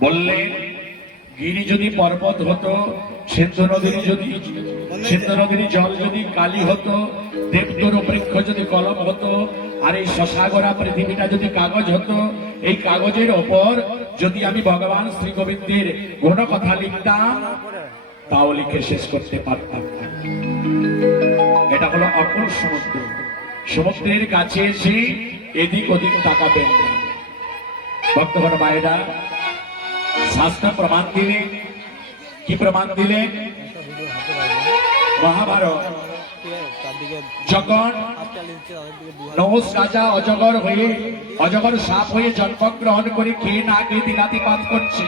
বললেন গিরি যদি পর্বত হতো, সিন্ধু নদীর জল যদি কালি হতো, দেবদুর বৃক্ষ যদি কলম হতো, আর এই শশাগরা পৃথিবীটা যদি কাগজ হতো, এই কাগজের ওপর যদি আমি ভগবান শ্রী গোবিন্দের গুণ কথা লিখতাম, তাও লিখে শেষ করতে পারতাম না। এটা হলো অকুল সমুদ্র। সমুদ্রের কাছে এসে এদিক ওদিক তাকাবেন না। ভক্তগণ মায়েরা, শাস্ত্র প্রমাণ দিলেন। কি প্রমাণ দিলেন? মহাভারত যখন নহুষ রাজা অজগর সাপ হয়ে জন্মগ্রহণ করে খেয়ে না খেয়ে দিনাতিপাত করছে,